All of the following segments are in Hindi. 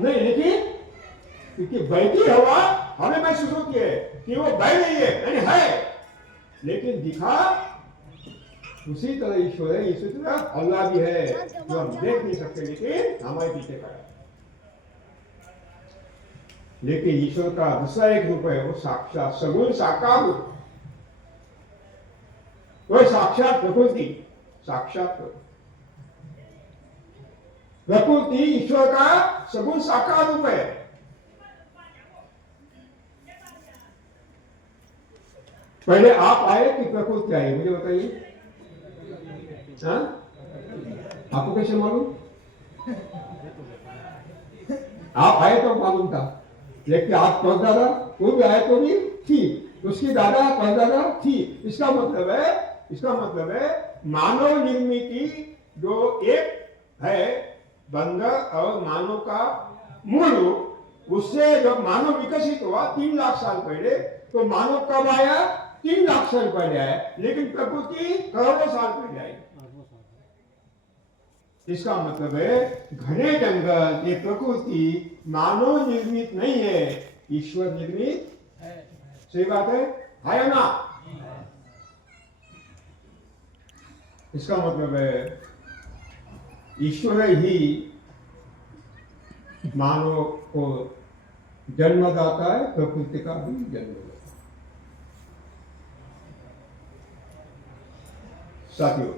नहीं, लेकिन क्योंकि बहती हवा हमें महसूस होती है कि वो बह रही है, यानी है, लेकिन दिखा उसी तरह ईश्वर है, इसी तरह अल्लाह भी है जो हम देख नहीं सकते, लेकिन हमारे पीछे खड़ा है। लेकिन ईश्वर का दूसरा एक रूप है, वो साक्षात सगुण साकार रूप, वो साक्षात प्रकृति, साक्षात प्रकृति ईश्वर का सगुण साकार रूप है। पहले आप आए कि प्रकृति आई, मुझे बताइए। हाँ, आपको कैसे मालूम? आप आए तो मालूम था, लेकिन आप परदादा वो भी आए तो भी थी, उसकी दादा परदादा थी। इसका मतलब है मानव निर्मित जो एक है बंदर और मानव का मूल रूप, उससे जब मानव विकसित हुआ 3 लाख साल पहले, तो मानव कब आया? 3 लाख साल पहले आया, लेकिन प्रकृति करोड़ों साल पहले आई। इसका मतलब है घने जंगल ये प्रकृति मानव निर्मित नहीं है, ईश्वर निर्मित है। सही बात है ना? इसका मतलब है ईश्वर ही मानव को जन्मदाता है, प्रकृति का भी जन्मदाता। साथियों,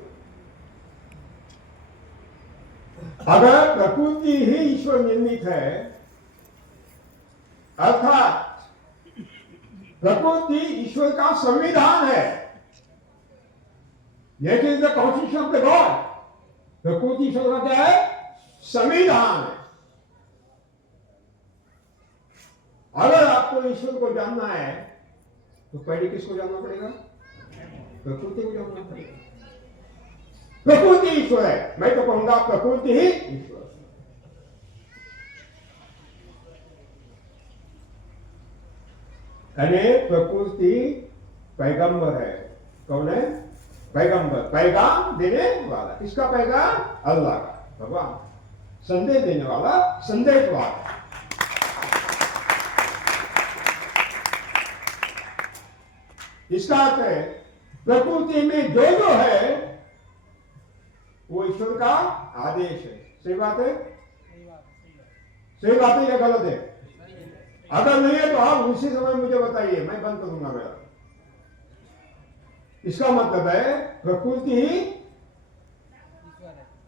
अगर प्रकृति ही ईश्वर निर्मित है, अर्थात प्रकृति ईश्वर का संविधान है, That is the constitution of the God. प्रकृति ईश्वर का क्या है? संविधान है। अगर आपको ईश्वर को जानना है तो पहले किसको जानना पड़ेगा? प्रकृति को जानना पड़ेगा। प्रकृति ईश्वर है, मैं तो कहूंगा प्रकृति ही ईश्वर है। यानी प्रकृति पैगंबर है। कौन है? पैगंबर, पैगाम देने वाला। किसका पैगाम? अल्लाह का, भगवान। संदेश देने वाला संदेशवाहक। इसका अर्थ है प्रकृति में जो जो है वो ईश्वर का आदेश है। सही बात है? सही बात है या गलत है? अगर नहीं है तो आप उसी समय मुझे बताइए, मैं बंद करूंगा मेरा। इसका मतलब है प्रकृति ही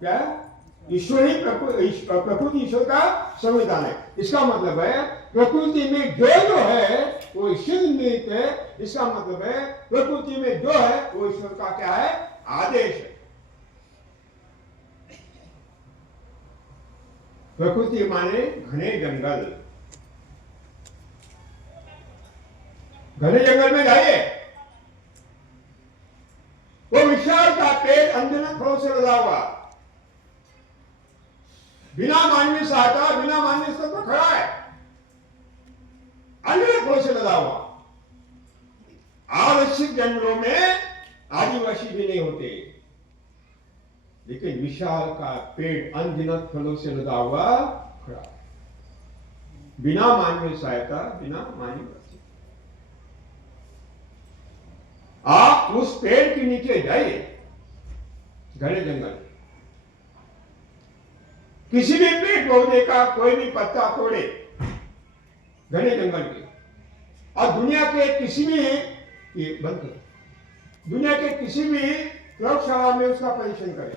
क्या? ईश्वर ही प्रकृति ईश्वर का संविधान है। इसका मतलब है प्रकृति में जो जो है वो ईश्वर निर्मित है। इसका मतलब है प्रकृति में जो है वो ईश्वर का क्या है? आदेश है। प्रकृति माने घने जंगल। घने जंगल में जाइए, वो विशाल का पेड़ अनगिनत फलों से लदा हुआ, बिना मानवीय सहायता, बिना मानवीय स्तर पर खड़ा है, अनगिनत फलों से लदा हुआ। आवश्यक जंगलों में आदिवासी भी नहीं होते, लेकिन विशाल का पेड़ अनगिनत फलों से लदा हुआ खड़ा, बिना मानवीय सहायता, बिना मानवीय। आप उस पेड़ के नीचे जाइए, घने जंगल, किसी भी पेड़ पौधे का कोई भी पत्ता तोड़े घने जंगल के, और दुनिया के किसी भी बंद करो, दुनिया के किसी भी प्रयोगशाला में उसका परीक्षण करें,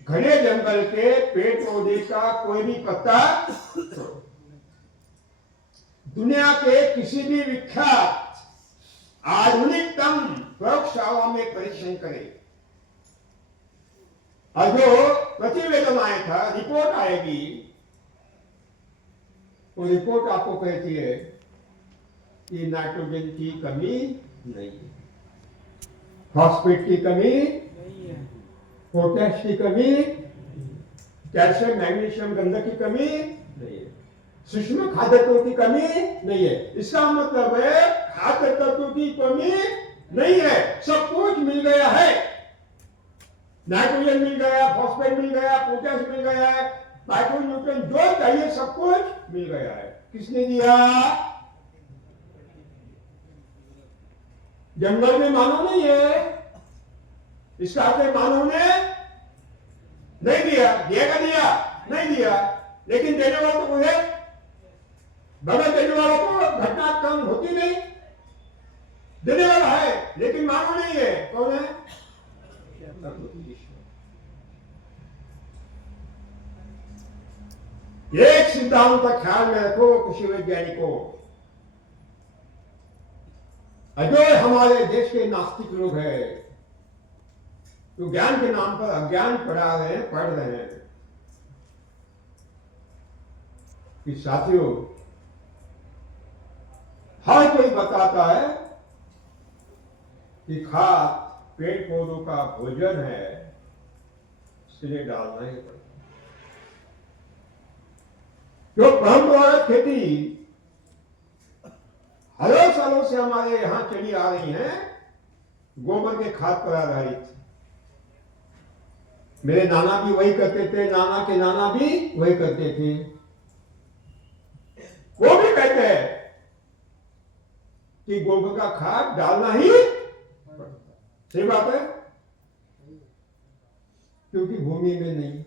घने जंगल के पेड़ पौधे का कोई भी पत्ता तोड़ो, दुनिया के किसी भी विख्यात आधुनिकतम प्रयोगशाला में परीक्षण करें, और जो प्रतिवेदन आया था, रिपोर्ट आएगी, वो रिपोर्ट आपको कहती है कि नाइट्रोजन की कमी नहीं है, फॉस्फेट की कमी नहीं है, पोटेश की कमी, कैल्शियम मैग्नीशियम गंधक की कमी नहीं है, सूक्ष्म खाद्य तत्वों की कमी नहीं है। इसका मतलब है खाद्य तत्वों की कमी नहीं है, सब कुछ मिल गया है। नाइट्रोजन मिल गया, फॉस्फेट मिल गया, पोटेश मिल गया है, माइक्रो न्यूट्रन जो चाहिए सब कुछ मिल गया है। किसने दिया? जंगल में मानव नहीं है, इसका अर्थ मानव ने नहीं दिया। दिया दिया नहीं दिया, लेकिन देने वाला तो कोई है। बगैर देने वाला को घटना कम होती नहीं। देने वाला है लेकिन मानव नहीं है। कौन है? एक सिद्धांत का ख्याल में रखो कृषि वैज्ञानिकों, जो हमारे देश के नास्तिक लोग हैं तो ज्ञान के नाम पर अज्ञान पढ़ा रहे हैं, पढ़ रहे हैं कि साथियों, हर कोई बताता है कि खाद पेड़ पौधों का भोजन है, इसलिए डालना ही पड़ता। जो परंपरागत खेती हजारों सालों से हमारे यहां चली आ रही है, गोबर के खाद पर आधारित। मेरे नाना भी वही करते थे, नाना के नाना भी वही करते थे। वो भी कहते हैं कि गोबर का खाद डालना ही सही बात है, क्योंकि भूमि में नहीं।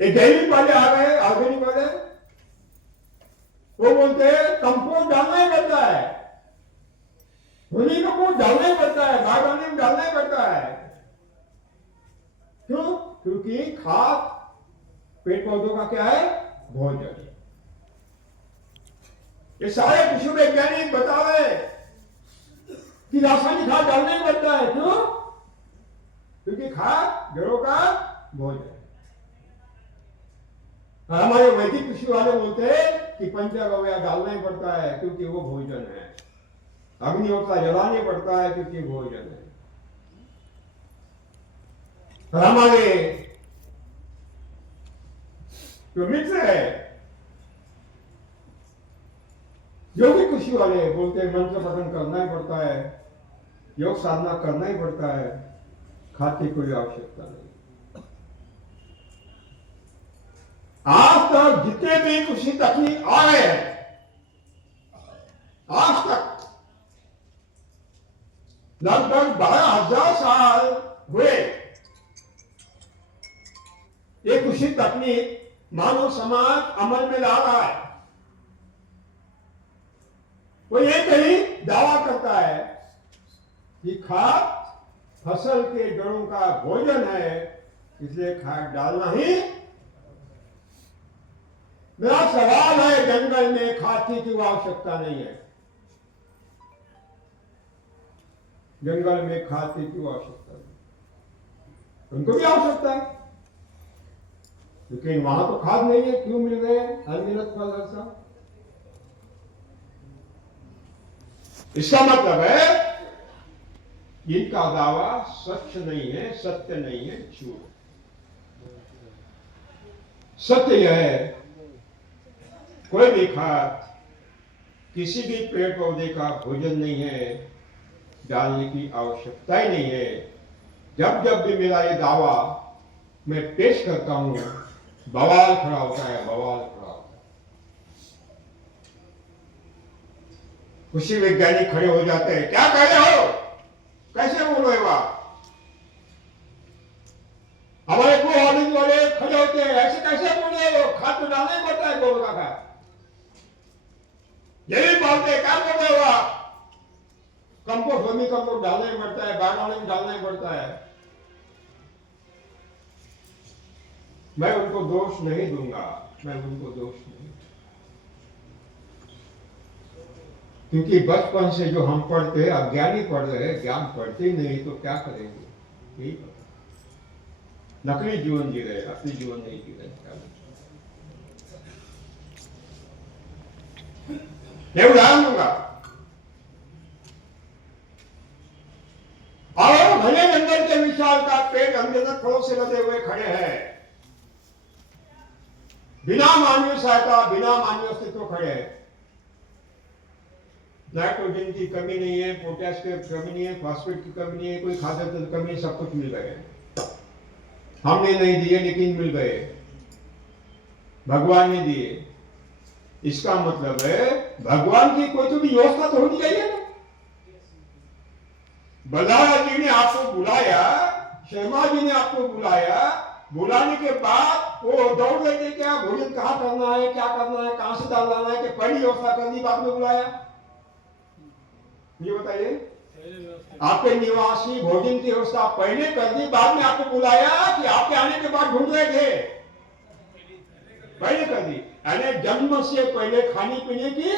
एक जैविक वाले आ गए, ऑर्गेनिक वाले, वो बोलते हैं कंपोस्ट डालना ही पड़ता है, भूमि कंपोस्ट डालना ही पड़ता है, बागवानी में डालना ही पड़ता है। क्यों? क्योंकि खाद पेड़ पौधों का क्या है? भोजन। ये सारे कृषि वैज्ञानिक बता रहे कि रासायनिक खाद डालना ही पड़ता है। क्यों? क्योंकि खाद जड़ों का भोजन। हमारे वैदिक कृषि वाले बोलते हैं कि पंचगव्य डालना ही पड़ता है क्योंकि वो भोजन है, अग्निहोत्र जलाना पड़ता है क्योंकि भोजन है। हमारे जो मित्र है योगिक कृषि वाले बोलते हैं मंत्र पठन करना ही पड़ता है, योग साधना करना ही पड़ता है, खाद की कोई आवश्यकता नहीं। आज तक जितने भी कृषि तकनीक आ रहे हैं, आज तक लगभग 12,000 साल हुए ये कृषि तकनीक मानव समाज अमल में ला रहा है। वो ये कहीं दावा करता है कि खाद फसल के जड़ों का भोजन है, इसलिए खाद डालना ही। मेरा सवाल है, जंगल में खाद की क्यों आवश्यकता नहीं है? जंगल में खाद की क्यों आवश्यकता नहीं? उनको भी आवश्यकता है, लेकिन वहां तो खाद नहीं है, क्यों मिल रहे हैं अनगिनत फल ऐसा? इसका मतलब है इनका दावा सच नहीं है, सत्य नहीं है, झूठ। सत्य यह है, कोई भी खाद किसी भी पेड़ पौधे का भोजन नहीं है, डालने की आवश्यकता ही नहीं है। जब जब भी मेरा ये दावा मैं पेश करता हूं, बवाल खड़ा होता है, बवाल खड़ा होता है। कृषि वैज्ञानिक खड़े हो जाते हैं, क्या कह रहे हो, कैसे बोल रहे हो आप? हमारे को ऑडिट वाले खड़े होते हैं, ऐसे कैसे बोल रहे हो, खाद तो डालना ही पड़ता है गोबर का खाद। ये भी बोलते क्या कर रहे हो आप, कंपोस्ट वर्मी कंपोस्ट डालना ही पड़ता है, बागवानी में डालना ही पड़ता है। मैं उनको दोष नहीं दूंगा, मैं उनको दोष नहीं, क्योंकि बचपन से जो हम पढ़ते हैं, अज्ञानी पढ़ रहे हैं, ज्ञान पढ़ते ही नहीं तो क्या करेंगे? यही पता, नकली जीवन जी रहे, असली जीवन नहीं जी रहे। मैं उदाहरण दूंगा। और घने जंगल के विशाल का पेड़ अनगिनत फलों से लदे हुए खड़े हैं, बिना मानवीय सहायता, बिना मानवीय अस्तित्व खड़े हैं। नाइट्रोजन की कमी नहीं है, पोटेश की कमी नहीं है, फास्फेट की कमी नहीं है, कोई खाद्य की कमी नहीं, सब कुछ मिल गए हैं। हमने नहीं दिए लेकिन मिल गए, भगवान ने दिए। इसका मतलब है भगवान की कोई तो भी व्यवस्था तो होनी चाहिए ना। बल्लारा जी ने आपको बुलाया, शर्मा जी ने आपको बुलाया, बुलाने के बाद वो दौड़ गए थे क्या भोजन कहाँ करना है, क्या करना है, कहां से डाल लाना है, कि पहली व्यवस्था कर दी बाद में बुलाया? ये बताइए। आपके निवासी भोजन की व्यवस्था पहले कर दी बाद में आपको बुलाया कि आपके आने के बाद ढूंढ रहे थे? पहले कर दी। यानी जन्म से पहले खाने पीने की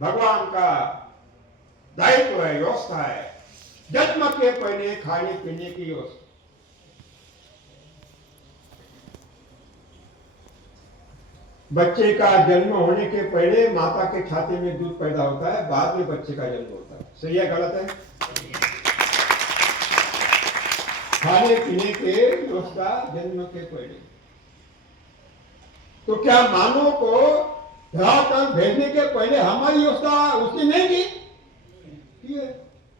भगवान का दायित्व है, व्यवस्था है। जन्म के पहले खाने पीने की व्यवस्था। बच्चे का जन्म होने के पहले माता के छाती में दूध पैदा होता है, बाद में बच्चे का जन्म होता है। सही है गलत है? खाने पीने के व्यवस्था जन्म के पहले। तो क्या मानव को धरातल भेजने के पहले हमारी व्यवस्था उसने नहीं की?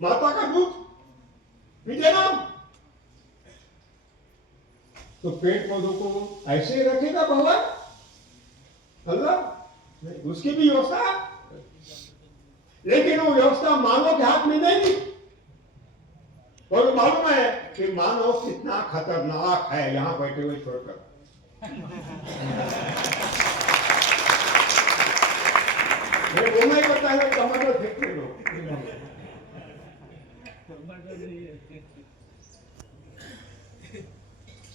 माता का दूध पीते ना। तो पेड़ पौधों को ऐसे ही रखेगा भगवान अल्लाह? उसकी भी व्यवस्था, लेकिन वो व्यवस्था मानव के हाथ में नहीं थी। और मालूम है कि मानव कितना खतरनाक है यहां बैठे हुए छोड़कर। वो नहीं पता है टमाटर फेंकते लोग।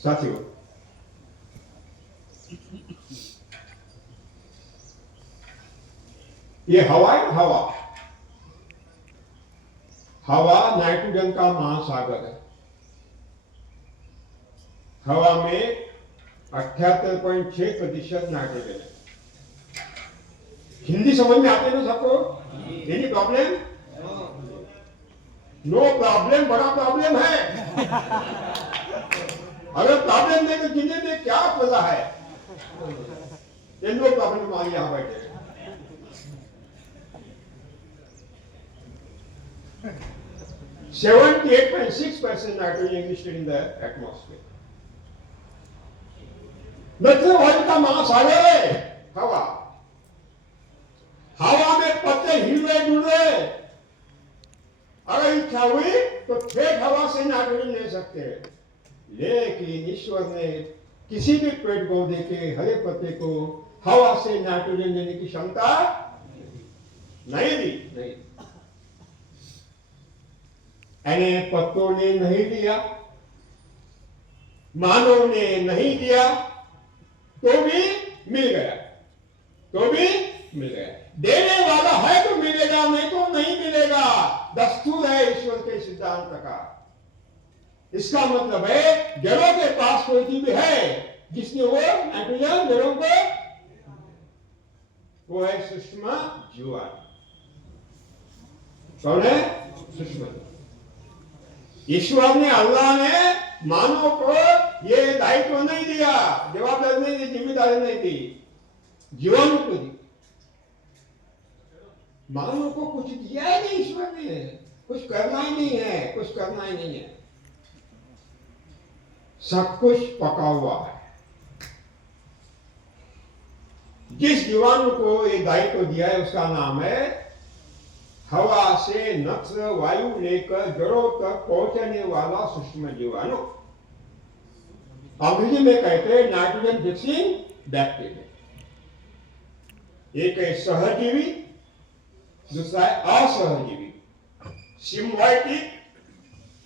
साथियों, ये हवा है, हवा नाइट्रोजन का महासागर है। हवा में 78.6% नाइट्रोजन है। हिंदी समझ में आते ना सबको? Any problem? नो प्रॉब्लम बड़ा प्रॉब्लम है। अगर प्रॉब्लम नहीं तो जिंदगी में क्या फला है? ये नो प्रॉब्लम आ यहां बैठे 78.6% nitrogen existed in the atmosphere. नत्रवायु का महासागर है हवा। हवा में पत्ते हिल रहे डुल रहे। अगर इच्छा हुई तो ठेठ हवा से नाइट्रोजन ले सकते हैं, लेकिन ईश्वर ने किसी भी पेड़ पौधे के हरे पत्ते को हवा से नाइट्रोजन लेने की क्षमता नहीं दी। नहीं, यानी पत्तों ने नहीं दिया, मानव ने नहीं दिया, तो भी मिल गया, तो भी मिल गया। देने वाला है तो मिलेगा, नहीं तो नहीं मिलेगा। दस्तूर है ईश्वर के सिद्धांत का। इसका मतलब है जड़ों के पास कोई जीव है जिसने वो नाइट्रोजन जड़ों को, वो है सूक्ष्म जीवाणु। कौन है? सूक्ष्म। ईश्वर ने, अल्लाह ने मानव को ये दायित्व नहीं दिया, जवाबदारी नहीं दी, जिम्मेदारी नहीं दी, जीवाणु को दी। मानव को कुछ दिया ही नहीं ईश्वर ने, कुछ करना ही नहीं है, कुछ करना ही नहीं है। सब कुछ पका हुआ है। जिस जीवाणु को ये दायित्व दिया है उसका नाम है हवा से नक्ष वायु लेकर जड़ों तक पहुंचने वाला सूक्ष्म जीवाणु। अंग्रेजी में कहते हैं नाइट्रोजन फिक्सिंग बैक्टीरिया। एक है सहजीवी, दूसरा है असहजीवी, सिम्बायोटिक,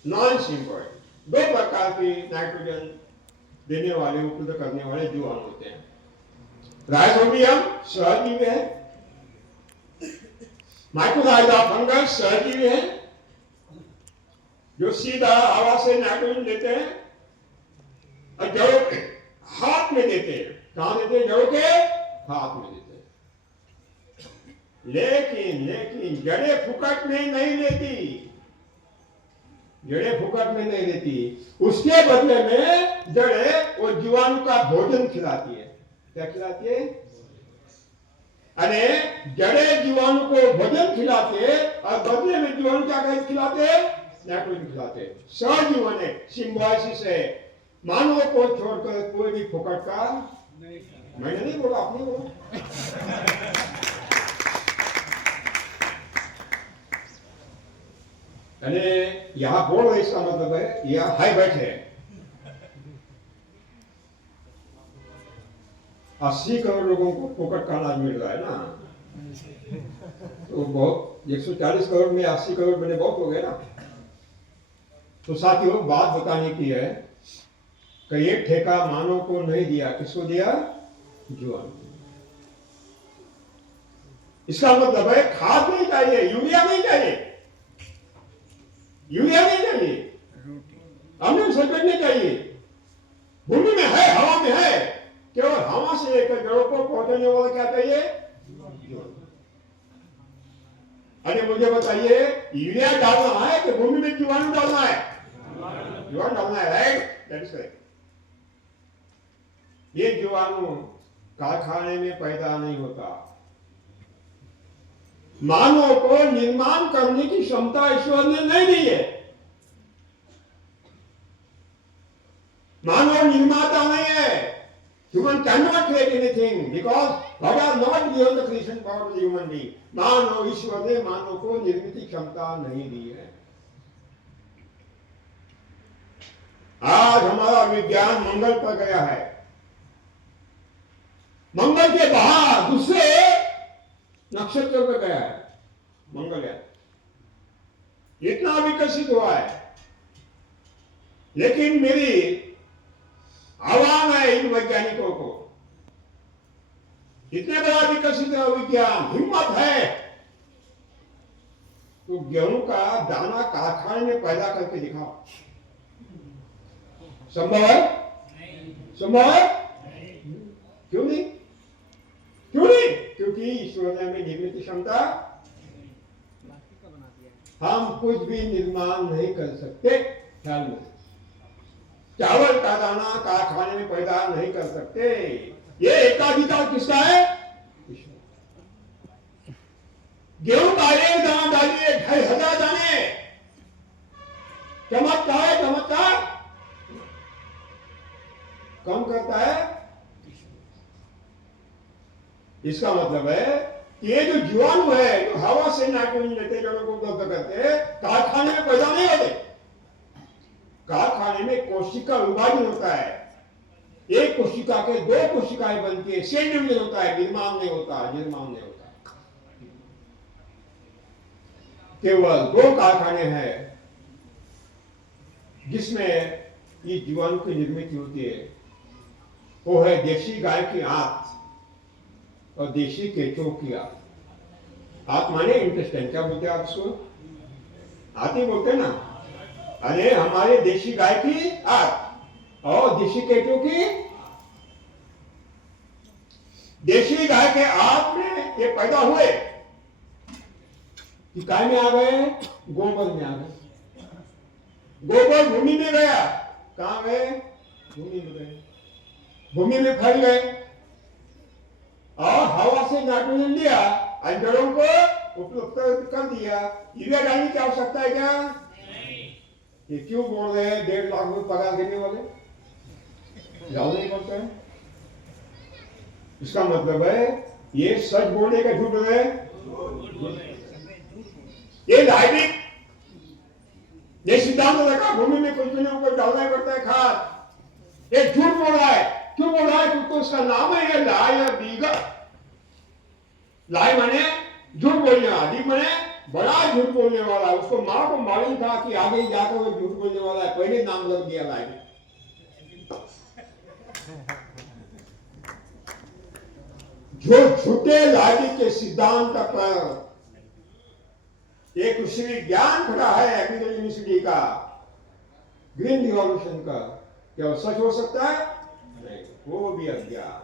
नॉन सिम्बायोटिक। दो प्रकार के नाइट्रोजन देने वाले, उपलब्ध करने वाले जीवाणु होते हैं। राइजोबियम सहजीवी है, माइक्रोराइजा फंगस सहजीवी है, जो सीधा हवा से नाइट्रोजन देते हैं और जड़ों के हाथ में देते हैं। कहां देते हैं? जड़ों के हाथ में देते हैं। लेकिन जड़ें फुकट में नहीं लेती, जड़ें फुकट में नहीं लेती। उसके बदले में जड़ें वो जीवाणु का भोजन खिलाती है। क्या खिलाती है? अरे जड़े जीवाणु को भोजन खिलाते और बदले में जीवाणु क्या खिलाते? नाइट्रोजन खिलाते। सहजीवन है, सिम्बायोसिस है। मानव को छोड़कर कोई भी फोकट का, मैंने नहीं बोला, आपने बोला। यहां बोल रहे, इसका मतलब है यह हाई बैठ है। 80 करोड़ लोगों को फोकट का अनाज मिल रहा है ना, तो बहुत 140 करोड़ में 80 करोड़ बने, बहुत हो गए ना। तो साथियों, बात बताने की है कि ये ठेका मानव को नहीं दिया, किसको दिया? जुआन। इसका मतलब है खाद नहीं चाहिए, यूरिया नहीं चाहिए, यूरिया नहीं चाहिए, अम्ल सल्फेट नहीं चाहिए। भूमि में है, हवा में है, केवल हवा से लेकर जड़ों को पहुंचने वाला क्या चाहिए? अरे मुझे बताइए, यूरिया डालना है कि भूमि में जीवाणु डालना है? जीवाणु डालना है, राइट? That is correct. ये जीवाणु कारखाने में पैदा नहीं होता। मानव को निर्माण करने की क्षमता ईश्वर ने नहीं दी है। मानव निर्माता नहीं है। Human cannot create anything because God has not given the creation power to the human being. मानव, ईश्वर ने मानव को निर्मित क्षमता नहीं दी है। आज हमारा विज्ञान मंगल पर गया है। मंगल के बाहर दूसरे नक्षत्र पर गया है मंगलयान, इतना विकसित हुआ है। लेकिन मेरी आह्वान है इन वैज्ञानिकों को, इतने बड़ा विकसित है विज्ञान, हिम्मत है तो गेहूं का दाना कारखाने में पैदा करके दिखाओ। संभव है? संभव है? क्यों नहीं? क्यों नहीं? क्योंकि ईश्वर ने हमें निर्मित क्षमता, हम कुछ भी निर्माण नहीं कर सकते। ख्याल में, चावल का दाना कारखाने में पैदा नहीं कर सकते। ये एकाधिकार किसका है? गेहूं का एक दाना डालिए 2500 दाने, चमत्कार है, चमत्कार कम करता है। इसका मतलब है कि ये जो जीवाणु है, जो हवा से नाइट्रोजन लेते, जड़ों को उपलब्ध करते, कारखाने में पैदा नहीं होते। कारखाने में कोशिका विभाजन होता है, एक कोशिका के 2 कोशिकाएं बनती है, सेल डिवीजन होता है, निर्माण नहीं होता, निर्माण नहीं होता। केवल 2 कारखाने हैं जिसमें ये जीवाणु की निर्मित होती है। वो है देशी गाय की आंत और देशी केंचुओं की आंत। आंत माने इंटेस्टाइन, क्या बोलते हैं आप उसको? आंत ही बोलते हैं ना। अरे हमारे देशी गाय की आंत और देशी केंचुओं की, देशी गाय के आंत में ये पैदा हुए कि काय में आ गए? गोबर में आ गए। गोबर भूमि में गया, कहां गए? भूमि में गए, भूमि में फैल गए और हवा से नाइट्रोजन लिया, जड़ों को उपलब्ध कर दिया। यूरिया डालने की आवश्यकता है क्या? ये क्यों बोल रहे हैं 1.5 लाख रुपए पगार देने वाले? ज्यादा नहीं बोलते हैं। इसका मतलब है ये सच बोलने का झूठ है। ये धार्मिक, ये सिद्धांत रखा भूमि में कुछ भी नहीं, ऊपर डालना पड़ता है खाद। ये झूठ बोल रहा है। क्यों बोल रहा है? क्योंकि उसका नाम है ये लाई या बीगा। लाई माने झूठ बोलने वाला, दी माने बड़ा झूठ बोलने वाला। उसको मां को मालूम था कि आगे जाकर वो झूठ बोलने वाला है, पहले नाम लग गया लाई में। जो झूठे लाई के सिद्धांत पर एक कृषि विज्ञान खड़ा है एग्रीकल्चर यूनिवर्सिटी का, ग्रीन रिवॉल्यूशन का, क्या वो सच हो सकता है? नहीं, वो भी अज्ञान।